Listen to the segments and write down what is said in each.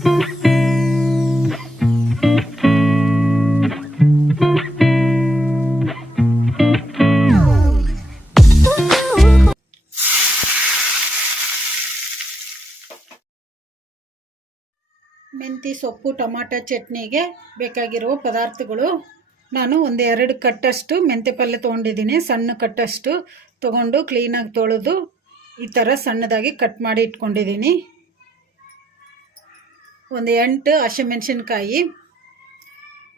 ಮೆಂತಿ ಸೊಪ್ಪು ಟೊಮಾಟೊ ಚಟ್ನಿಗೆ ಬೇಕಾಗಿರುವ ಪದಾರ್ಥಗಳು. ನಾನು ಒಂದು 2 ಕಟ್ಟಷ್ಟು ಮೆಂತ್ಯ ಪಲ್ಯ ತೊಗೊಂಡಿದ್ದೀನಿ. ಸಣ್ಣ ಕಟ್ಟಷ್ಟು ತೊಗೊಂಡು ಕ್ಲೀನಾಗಿ ತೊಳೆದು ಈ ಥರ ಸಣ್ಣದಾಗಿ ಕಟ್ ಮಾಡಿ ಇಟ್ಕೊಂಡಿದ್ದೀನಿ. ಒಂದು 8 ಹಸಿಮೆಣಸಿನ್ಕಾಯಿ,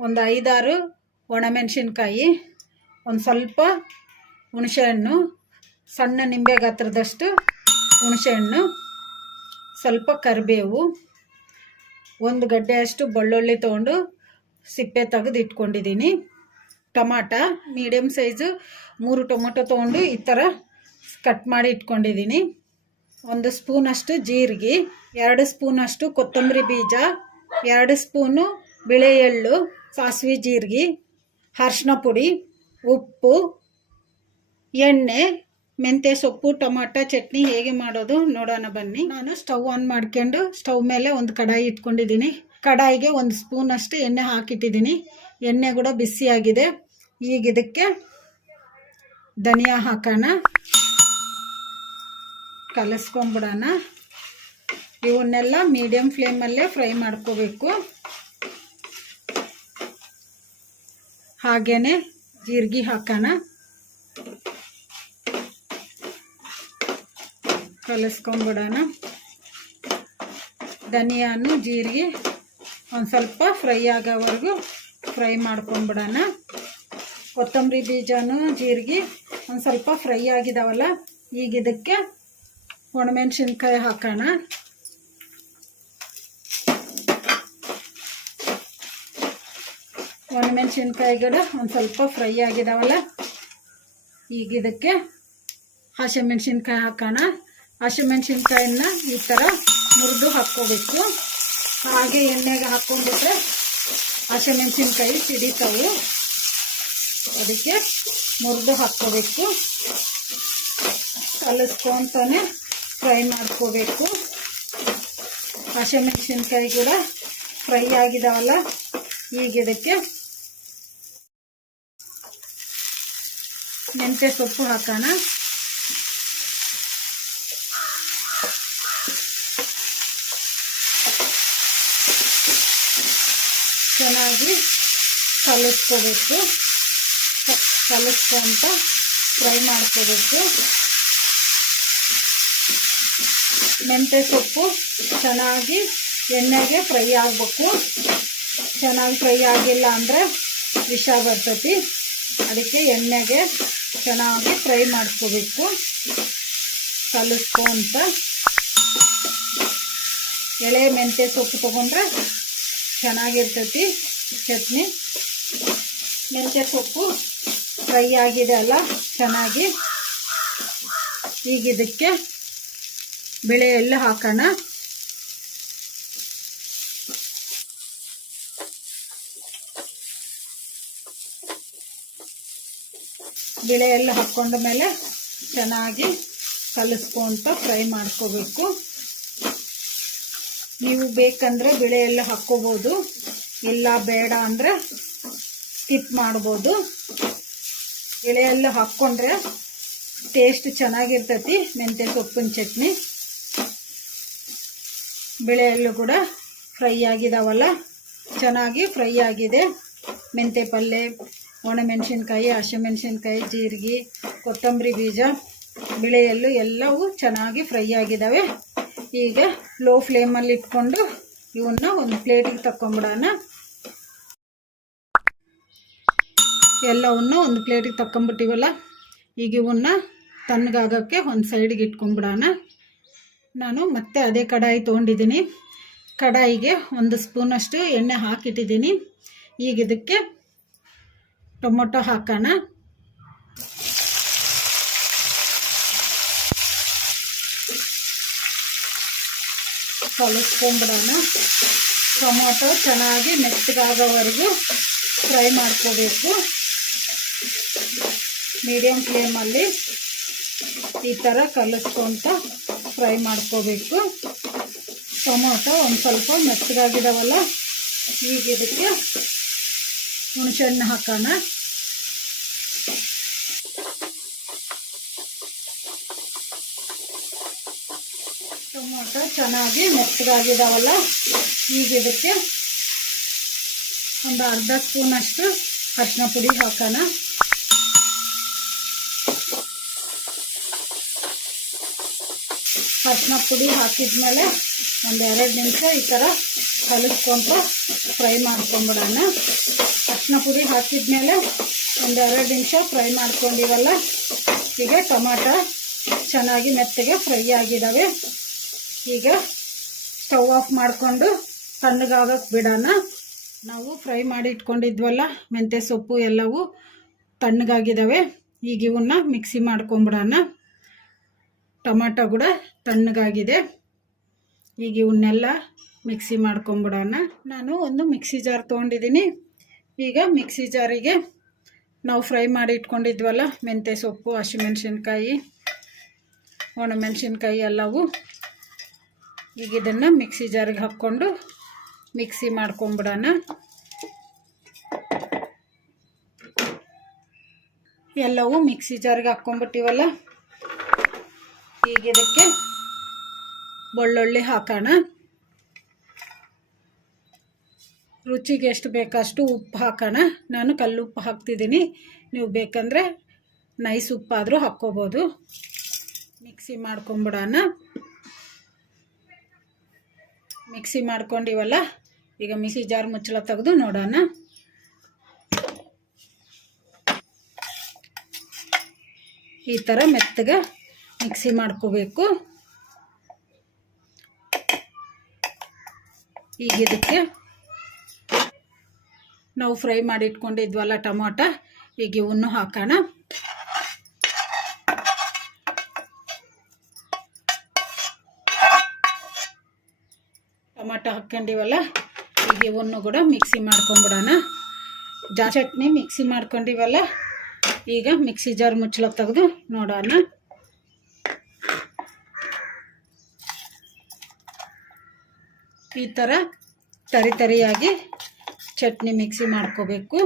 ಒಂದು 5-6 ಒಣಮೆಣಸಿನ್ಕಾಯಿ, ಒಂದು ಸ್ವಲ್ಪ ಹುಣಸೆಹಣ್ಣು, ಸಣ್ಣ ನಿಂಬೆ ಗಾತ್ರದಷ್ಟು ಹುಣಸೆಹಣ್ಣು, ಸ್ವಲ್ಪ ಕರಿಬೇವು, ಒಂದು ಗಡ್ಡೆಯಷ್ಟು ಬೆಳ್ಳುಳ್ಳಿ ತೊಗೊಂಡು ಸಿಪ್ಪೆ ತೆಗೆದು ಇಟ್ಕೊಂಡಿದ್ದೀನಿ. ಟೊಮಾಟ ಮೀಡಿಯಮ್ ಸೈಜು 3 ಟೊಮೊಟೊ ತೊಗೊಂಡು ಈ ಥರ ಕಟ್ ಮಾಡಿ ಇಟ್ಕೊಂಡಿದ್ದೀನಿ. 1 ಸ್ಪೂನಷ್ಟು ಜೀರಿಗೆ, 2 ಸ್ಪೂನಷ್ಟು ಕೊತ್ತಂಬರಿ ಬೀಜ, 2 ಸ್ಪೂನು ಬಿಳೆ ಎಳ್ಳು, ಸಾಸಿವೆ ಜೀರಿಗೆ, ಅರಿಶಿನ ಪುಡಿ, ಉಪ್ಪು, ಎಣ್ಣೆ. ಮೆಂತ್ಯ ಸೊಪ್ಪು ಟೊಮಾಟೊ ಚಟ್ನಿ ಹೇಗೆ ಮಾಡೋದು ನೋಡೋಣ ಬನ್ನಿ. ನಾನು ಸ್ಟವ್ ಆನ್ ಮಾಡ್ಕೊಂಡು ಸ್ಟವ್ ಮೇಲೆ ಒಂದು ಕಡಾಯಿ ಇಟ್ಕೊಂಡಿದ್ದೀನಿ. ಕಡಾಯಿಗೆ 1 ಸ್ಪೂನಷ್ಟು ಎಣ್ಣೆ ಹಾಕಿಟ್ಟಿದ್ದೀನಿ. ಎಣ್ಣೆ ಕೂಡ ಬಿಸಿಯಾಗಿದೆ. ಈಗ ಇದಕ್ಕೆ ಧನಿಯಾ ಹಾಕೋಣ, ಕಲಸ್ಕೊಂಬಿಡೋಣ. ಇವನ್ನೆಲ್ಲ ಮೀಡಿಯಮ್ ಫ್ಲೇಮಲ್ಲೇ ಫ್ರೈ ಮಾಡ್ಕೋಬೇಕು. ಹಾಗೇನೆ ಜೀರಿಗೆ ಹಾಕೋಣ, ಕಲಸ್ಕೊಂಬಿಡೋಣ. ಧನಿಯಾನು ಜೀರಿಗೆ ಒಂದು ಸ್ವಲ್ಪ ಫ್ರೈ ಆಗೋವರೆಗೂ ಫ್ರೈ ಮಾಡ್ಕೊಂಬಿಡೋಣ. ಕೊತ್ತಂಬರಿ ಬೀಜನೂ ಜೀರಿಗೆ ಒಂದು ಸ್ವಲ್ಪ ಫ್ರೈ ಆಗಿದಾವಲ್ಲ, ಈಗ ಇದಕ್ಕೆ ಒಣಮೆಣಸಿನ್ಕಾಯಿ ಹಾಕೋಣ. ಒಣಮೆಣಸಿನ್ಕಾಯಿ ಕೂಡ ಒಂದು ಸ್ವಲ್ಪ ಫ್ರೈ ಆಗಿದಾವಲ್ಲ, ಈಗ ಇದಕ್ಕೆ ಹಸಿಮೆಣಸಿನ್ಕಾಯಿ ಹಾಕೋಣ. ಹಸಿಮೆಣಸಿನ್ಕಾಯಿನ ಈ ಥರ ಮುರಿದು ಹಾಕ್ಕೋಬೇಕು. ಹಾಗೆ ಎಣ್ಣೆಗೆ ಹಾಕ್ಕೊಂಡ್ಬಿಟ್ರೆ ಹಸಿಮೆಣಸಿನ್ಕಾಯಿ ಸಿಡಿತಾವು, ಅದಕ್ಕೆ ಮುರಿದು ಹಾಕ್ಕೋಬೇಕು. ಕಲಿಸ್ಕೊತಾನೆ ಫ್ರೈ ಮಾಡ್ಕೋಬೇಕು. ಹಸಿಮೆಣಸಿನ್ಕಾಯಿ ಕೂಡ ಫ್ರೈ ಆಗಿದಾವಲ್ಲ, ಈಗ ಇದಕ್ಕೆ ಮೆಂತ್ಯ ಸೊಪ್ಪು ಹಾಕೋಣ. ಚೆನ್ನಾಗಿ ಕಲಿಸ್ಕೋಬೇಕು. ಕಲಿಸ್ಕೊಂತ ಫ್ರೈ ಮಾಡ್ಕೋಬೇಕು. ಮೆಂತ್ಯ ಸೊಪ್ಪು ಚೆನ್ನಾಗಿ ಎಣ್ಣೆಗೆ ಫ್ರೈ ಆಗಬೇಕು. ಚೆನ್ನಾಗಿ ಫ್ರೈ ಆಗಿಲ್ಲ ಅಂದರೆ ವಿಷ ಬರ್ತೈತಿ. ಅದಕ್ಕೆ ಎಣ್ಣೆಗೆ ಚೆನ್ನಾಗಿ ಫ್ರೈ ಮಾಡ್ಕೋಬೇಕು. ಕಲಿಸ್ಕೊಂತ ಎಳೆ ಮೆಂತ್ಯ ಸೊಪ್ಪು ತೊಗೊಂಡ್ರೆ ಚೆನ್ನಾಗಿರ್ತೈತಿ ಚಟ್ನಿ. ಮೆಂತ್ಯ ಸೊಪ್ಪು ಫ್ರೈ ಆಗಿದೆ ಅಲ್ಲ ಚೆನ್ನಾಗಿ. ಈಗ ಇದಕ್ಕೆ ಬಿಳೆ ಎಳ್ಳು ಹಾಕೋಣ. ಬಿಳೆ ಎಳ್ಳು ಹಾಕ್ಕೊಂಡ ಮೇಲೆ ಚೆನ್ನಾಗಿ ಕಲಿಸ್ಕೊಂತ ಫ್ರೈ ಮಾಡ್ಕೋಬೇಕು. ನೀವು ಬೇಕಂದರೆ ಬಿಳೆ ಎಳ್ಳು ಹಾಕ್ಕೋಬೋದು, ಇಲ್ಲ ಬೇಡ ಅಂದರೆ ಸ್ಕಿಪ್ ಮಾಡ್ಬೋದು. ಬಿಳೆ ಎಳ್ಳು ಹಾಕ್ಕೊಂಡ್ರೆ ಟೇಸ್ಟ್ ಚೆನ್ನಾಗಿರ್ತೈತಿ ಮೆಂತ್ಯ ಸೊಪ್ಪಿನ ಚಟ್ನಿ. ಬಿಳೆ ಎಳ್ಳು ಕೂಡ ಫ್ರೈ ಆಗಿದಾವಲ್ಲ, ಚೆನ್ನಾಗಿ ಫ್ರೈ ಆಗಿದೆ. ಮೆಂತ್ಯ ಪಲ್ಯ, ಒಣಮೆಣಸಿನ್ಕಾಯಿ, ಹಸಿಮೆಣಸಿನ್ಕಾಯಿ, ಜೀರಿಗೆ, ಕೊತ್ತಂಬರಿ ಬೀಜ, ಬಿಳೆ ಎಳ್ಳು ಎಲ್ಲವೂ ಚೆನ್ನಾಗಿ ಫ್ರೈ ಆಗಿದ್ದಾವೆ. ಈಗ ಲೋ ಫ್ಲೇಮಲ್ಲಿ ಇಟ್ಕೊಂಡು ಇವನ್ನ ಒಂದು ಪ್ಲೇಟಿಗೆ ತಕ್ಕೊಂಬಿಡೋಣ. ಎಲ್ಲವನ್ನು ಒಂದು ಪ್ಲೇಟಿಗೆ ತಕ್ಕೊಂಬಿಟ್ಟಿವಲ್ಲ, ಈಗ ಇವನ್ನ ತಣ್ಣಗಾಗೋಕ್ಕೆ ಒಂದು ಸೈಡಿಗೆ ಇಟ್ಕೊಂಬಿಡೋಣ. ನಾನು ಮತ್ತೆ ಅದೇ ಕಡಾಯಿ ತೊಗೊಂಡಿದ್ದೀನಿ. ಕಡಾಯಿಗೆ 1 ಸ್ಪೂನಷ್ಟು ಎಣ್ಣೆ ಹಾಕಿಟ್ಟಿದ್ದೀನಿ. ಈಗ ಇದಕ್ಕೆ ಟೊಮೊಟೊ ಹಾಕೋಣ. ಕಲಿಸ್ಕೊಂಬಿಡೋಣ. ಟೊಮೊಟೊ ಚೆನ್ನಾಗಿ ಮೆತ್ತಗಾಗೋವರೆಗೂ ಫ್ರೈ ಮಾಡ್ಕೋಬೇಕು. ಮೀಡಿಯಮ್ ಫ್ಲೇಮಲ್ಲಿ ಈ ಥರ ಕಲಿಸ್ಕೊತ ಫ್ರೈ ಮಾಡ್ಕೋಬೇಕು. ಟೊಮೊಟೊ ಒಂದು ಸ್ವಲ್ಪ ಮೆತ್ತಗಾಗಿದಾವಲ್ಲ, ಈಗ ಇದಕ್ಕೆ ಹುಣಸೆಹಣ್ಣು ಹಾಕೋಣ. ಟೊಮೊಟೊ ಚೆನ್ನಾಗಿ ಮೆತ್ತಗಾಗಿದಾವಲ್ಲ, ಈಗ ಇದಕ್ಕೆ ಒಂದು ಅರ್ಧ ಸ್ಪೂನಷ್ಟು ಅರಿಶಿನ ಪುಡಿ ಹಾಕೋಣ. ಅರಿಶಿನ ಪುಡಿ ಹಾಕಿದ್ಮೇಲೆ ಒಂದು 2 ನಿಮಿಷ ಈ ಥರ ಕಲಿಸ್ಕೊಂಡು ಫ್ರೈ ಮಾಡ್ಕೊಂಬಿಡೋಣ. ಅರಿಶಿನ ಪುಡಿ ಹಾಕಿದ್ಮೇಲೆ ಒಂದು 2 ನಿಮಿಷ ಫ್ರೈ ಮಾಡ್ಕೊಂಡಿವಲ್ಲ, ಈಗ ಟೊಮಾಟೊ ಚೆನ್ನಾಗಿ ಮೆತ್ತಗೆ ಫ್ರೈ ಆಗಿದ್ದಾವೆ. ಈಗ ಸ್ಟವ್ ಆಫ್ ಮಾಡಿಕೊಂಡು ತಣ್ಣಗಾಗಕ್ಕೆ ಬಿಡೋಣ. ನಾವು ಫ್ರೈ ಮಾಡಿ ಇಟ್ಕೊಂಡಿದ್ವಲ್ಲ ಮೆಂತ್ಯ ಸೊಪ್ಪು ಎಲ್ಲವೂ ತಣ್ಣಗಾಗಿದ್ದಾವೆ. ಈಗ ಇವನ್ನ ಮಿಕ್ಸಿ ಮಾಡ್ಕೊಂಬಿಡೋಣ. ಟೊಮಾಟೊ ಕೂಡ ತಣ್ಣಗಾಗಿದೆ. ಈಗ ಇವನ್ನೆಲ್ಲ ಮಿಕ್ಸಿ ಮಾಡ್ಕೊಂಬಿಡೋಣ. ನಾನು ಒಂದು ಮಿಕ್ಸಿ ಜಾರ್ ತೊಗೊಂಡಿದ್ದೀನಿ. ಈಗ ಮಿಕ್ಸಿ ಜಾರಿಗೆ ನಾವು ಫ್ರೈ ಮಾಡಿ ಇಟ್ಕೊಂಡಿದ್ವಲ್ಲ ಮೆಂತ್ಯ ಸೊಪ್ಪು, ಹಸಿಮೆಣ್ಸಿನ್ಕಾಯಿ, ಒಣಮೆಣ್ಸಿನ್ಕಾಯಿ ಎಲ್ಲವೂ, ಈಗ ಇದನ್ನು ಮಿಕ್ಸಿ ಜಾರಿಗೆ ಹಾಕ್ಕೊಂಡು ಮಿಕ್ಸಿ ಮಾಡ್ಕೊಂಬಿಡೋಣ. ಎಲ್ಲವೂ ಮಿಕ್ಸಿ ಜಾರಿಗೆ ಹಾಕ್ಕೊಂಬಿಟ್ಟಿವಲ್ಲ, ಈಗ ಇದಕ್ಕೆ ಬೆಳ್ಳುಳ್ಳಿ ಹಾಕೋಣ. ರುಚಿಗೆ ಎಷ್ಟು ಬೇಕಷ್ಟು ಉಪ್ಪು ಹಾಕೋಣ. ನಾನು ಕಲ್ಲುಪ್ಪು ಹಾಕ್ತಿದ್ದೀನಿ, ನೀವು ಬೇಕಂದರೆ ನೈಸ್ ಉಪ್ಪಾದರೂ ಹಾಕ್ಕೋಬೋದು. ಮಿಕ್ಸಿ ಮಾಡ್ಕೊಂಬಿಡೋಣ. ಮಿಕ್ಸಿ ಮಾಡ್ಕೊಂಡಿವಲ್ಲ, ಈಗ ಮಿಕ್ಸಿ ಜಾರ್ ಮುಚ್ಚಳ ತೆಗೆದು ನೋಡೋಣ. ಈ ಥರ ಮೆತ್ತಗೆ ಮಿಕ್ಸಿ ಮಾಡ್ಕೋಬೇಕು. ಈಗ ಇದಕ್ಕೆ ನಾವು ಫ್ರೈ ಮಾಡಿ ಇಟ್ಕೊಂಡಿದ್ವಲ್ಲ ಟೊಮೊಟೊ, ಈಗ ಇವನ್ನು ಹಾಕೋಣ. ಟೊಮೊಟೊ ಹಾಕ್ಕೊಂಡಿವಲ್ಲ, ಈಗ ಇವನ್ನು ಕೂಡ ಮಿಕ್ಸಿ ಮಾಡ್ಕೊಂಬಿಡೋಣ. ಚಟ್ನಿ ಮಿಕ್ಸಿ ಮಾಡ್ಕೊಂಡಿವಲ್ಲ, ಈಗ ಮಿಕ್ಸಿ ಜಾರ್ ಮುಚ್ಚಳ ತೆಗೆದು ನೋಡೋಣ. ಈ ಥರ ತರಿಯಾಗಿ ಚಟ್ನಿ ಮಿಕ್ಸಿ ಮಾಡ್ಕೋಬೇಕು.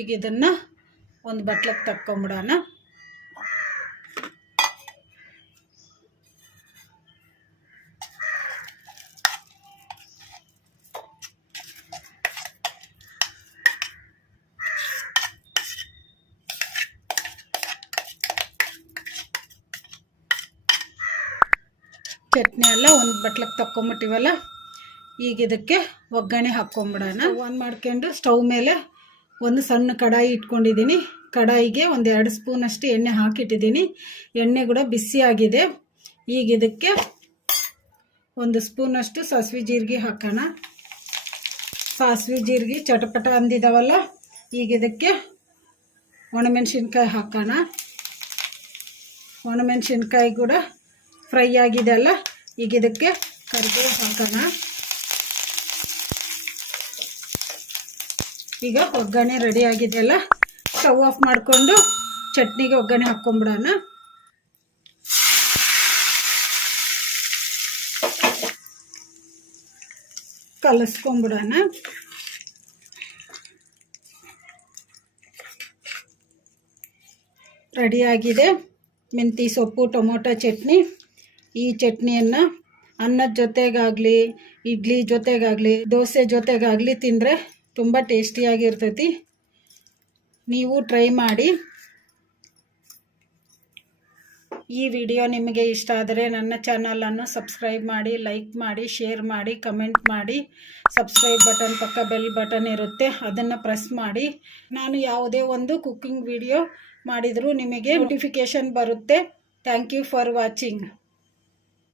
ಈಗ ಇದನ್ನು ಒಂದು ಬಟ್ಲಕ್ಕೆ ತಕ್ಕೊಂಬಿಡೋಣ. ಚಟ್ನಿ ಎಲ್ಲ ಒಂದು ಬಟ್ಲಕ್ಕೆ ತಕ್ಕೊಂಬಿಟ್ಟಿವಲ್ಲ, ಈಗ ಇದಕ್ಕೆ ಒಗ್ಗರಣೆ ಹಾಕ್ಕೊಂಬಿಡೋಣ. ಆನ್ ಮಾಡ್ಕೊಂಡು ಸ್ಟವ್ ಮೇಲೆ ಒಂದು ಸಣ್ಣ ಕಡಾಯಿ ಇಟ್ಕೊಂಡಿದ್ದೀನಿ. ಕಡಾಯಿಗೆ ಒಂದು 2 ಸ್ಪೂನಷ್ಟು ಎಣ್ಣೆ ಹಾಕಿಟ್ಟಿದ್ದೀನಿ. ಎಣ್ಣೆ ಕೂಡ ಬಿಸಿ ಆಗಿದೆ. ಈಗ ಇದಕ್ಕೆ 1 ಸ್ಪೂನಷ್ಟು ಸಾಸಿವೆ ಜೀರಿಗೆ ಹಾಕೋಣ. ಸಾಸಿವೆ ಜೀರಿಗೆ ಚಟಪಟ ಅಂದಿದ್ದಾವಲ್ಲ, ಈಗ ಇದಕ್ಕೆ ಒಣಮೆಣಸಿನ್ಕಾಯಿ ಹಾಕೋಣ. ಒಣಮೆಣಸಿನ್ಕಾಯಿ ಕೂಡ ಫ್ರೈ ಆಗಿದೆ ಅಲ್ಲ, ಈಗ ಇದಕ್ಕೆ ಕರಿಬೇವು ಹಾಕೋಣ. ಈಗ ಒಗ್ಗರಣೆ ರೆಡಿ ಆಗಿದೆಯಲ್ಲ, ಸ್ಟವ್ ಆಫ್ ಮಾಡಿಕೊಂಡು ಚಟ್ನಿಗೆ ಒಗ್ಗರಣೆ ಹಾಕ್ಕೊಂಬಿಡೋಣ. ಕಲಸ್ಕೊಂಬಿಡೋಣ. ರೆಡಿಯಾಗಿದೆ ಮೆಂತ್ಯ ಸೊಪ್ಪು ಟೊಮೊಟೊ ಚಟ್ನಿ. ಈ ಚಟ್ನಿಯನ್ನು ಅನ್ನದ ಜೊತೆಗಾಗಲಿ, ಇಡ್ಲಿ ಜೊತೆಗಾಗಲಿ, ದೋಸೆ ಜೊತೆಗಾಗಲಿ ತಿಂದರೆ ತುಂಬ ಟೇಸ್ಟಿಯಾಗಿರ್ತೈತಿ. ನೀವು ಟ್ರೈ ಮಾಡಿ. ಈ ವಿಡಿಯೋ ನಿಮಗೆ ಇಷ್ಟ ಆದರೆ ನನ್ನ ಚಾನಲನ್ನು ಸಬ್ಸ್ಕ್ರೈಬ್ ಮಾಡಿ, ಲೈಕ್ ಮಾಡಿ, ಶೇರ್ ಮಾಡಿ, ಕಮೆಂಟ್ ಮಾಡಿ. ಸಬ್ಸ್ಕ್ರೈಬ್ ಬಟನ್ ಪಕ್ಕ ಬೆಲ್ ಬಟನ್ ಇರುತ್ತೆ, ಅದನ್ನು ಪ್ರೆಸ್ ಮಾಡಿ. ನಾನು ಯಾವುದೇ ಒಂದು ಕುಕ್ಕಿಂಗ್ ವಿಡಿಯೋ ಮಾಡಿದರೂ ನಿಮಗೆ ನೋಟಿಫಿಕೇಷನ್ ಬರುತ್ತೆ. Thank you for watching.